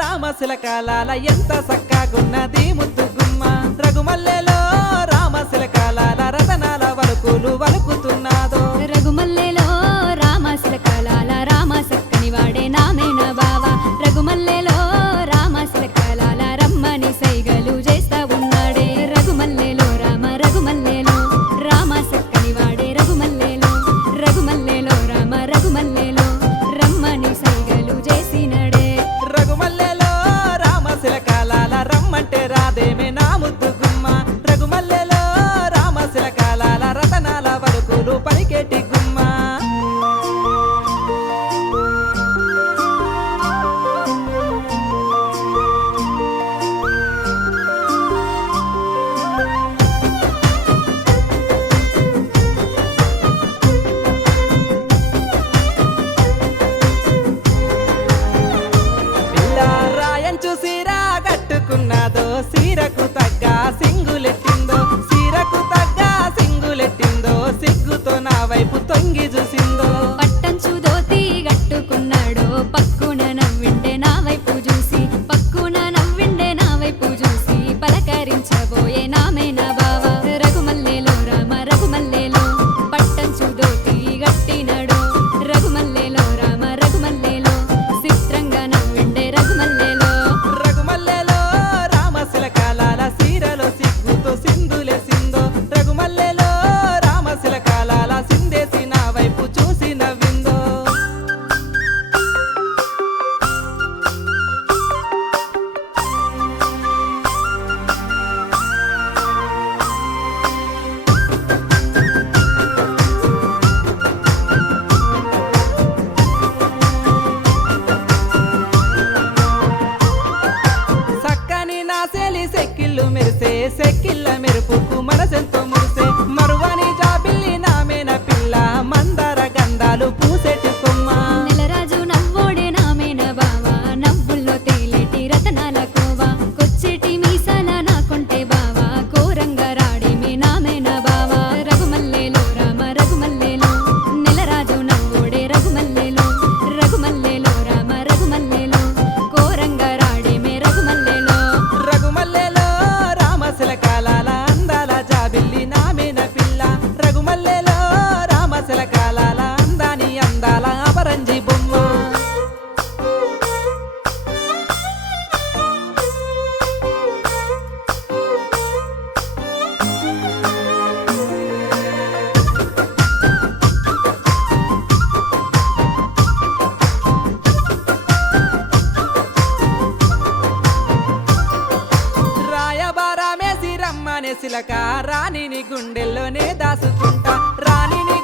రామశిలకాలాల ఎంత సక్కగున్నది ముద్దు గుమ్మ రఘుమల్లెలో రామశిలకాలాల రతనాల వలుకులు వలుకుతున్నాదో రఘుమల్లెలో రామశిలకాలాల రామ సక్కని వాడే నామేన బావా రఘుమల్లెలో రామశిలకాలాల రమ్మని సైగలు చేస్తా ఉన్నాడే రఘుమల్లెలో రఘుమల్లెలో రామ సక్కని వాడే రఘుమల్లెలో రఘుమల్లెలో రఘుమల్లెలో రమ్మని సైగలు చేసినడే రఘుమల్లెలో రామశిలకాలాల రమ్మంటే రాదేమే నా ముద్దు గుమ్మ రఘుమల్లెలో రామశిలకాలాల రతనాల వలుకులు పలికేటి గుమ్మ సీరా కట్టుకున్నదో సీరకు తగ్గ సింగులెట్టిందో సీరకు తగ్గ సింగులెట్టిందో సిగ్గుతో నా వైపు తొంగి చూసిందో పట్టంచు దోతి కట్టుకున్నాడో పక్కున నవ్విండే నా వైపు చూసి పక్కున నవ్విండే నా వైపు చూసి పలకరించబోయే నామేన బావా రఘుమల్లెలో రఘుమల్లెలో పట్టంచు దోతి గట్టినడో రఘుమల్లెలో రఘుమల్లెలో చిత్రంగా నవ్విండే రఘుమల్లెలో రఘుమల్లెలో రామశిలకాలాల సీరలో సిగ్గుతో సింధులేసిందో రఘుమల్లెలో రామశిలకాలాల సిందేసి నా వైపు చూసి నవ్విందో సక్కని నా సెలి సెక్కిళ్ళు మెరిసే సెక్కిళ్ళ మెరుపుకు మనసెంతో మురిసే మరువని జాబిల్లి నామేన పిల్ల మందార గంధాలు పూసెటి కొమ్మ నెలరాజు నవ్వోడే నామేన బావా నవ్వుల్లో తేలేటి రతనాల కోవా కొచ్చేటి మీసాల నాకుంటే బావా కోరంగా రాడేమి నామేన బావా రఘుమల్లెలో రఘుమల్లెలో నెలరాజు నవ్వోడే రఘుమల్లెలో రఘుమల్లెలో రఘుమల్లెలో కోరంగా రాడేమే రఘుమల్లెలో రఘుమల్లెలో రామశిలకాలాల అందాల జాబిల్లి నామేన పిల్ల రఘుమల్లెలో రామశిలకాలాల అందాని అందాల అపరంజి బొమ్మ రాయబారమేసి రమ్మనే శిలక రాణిని గుండెల్లోనే దాసుకుంటా రాణిని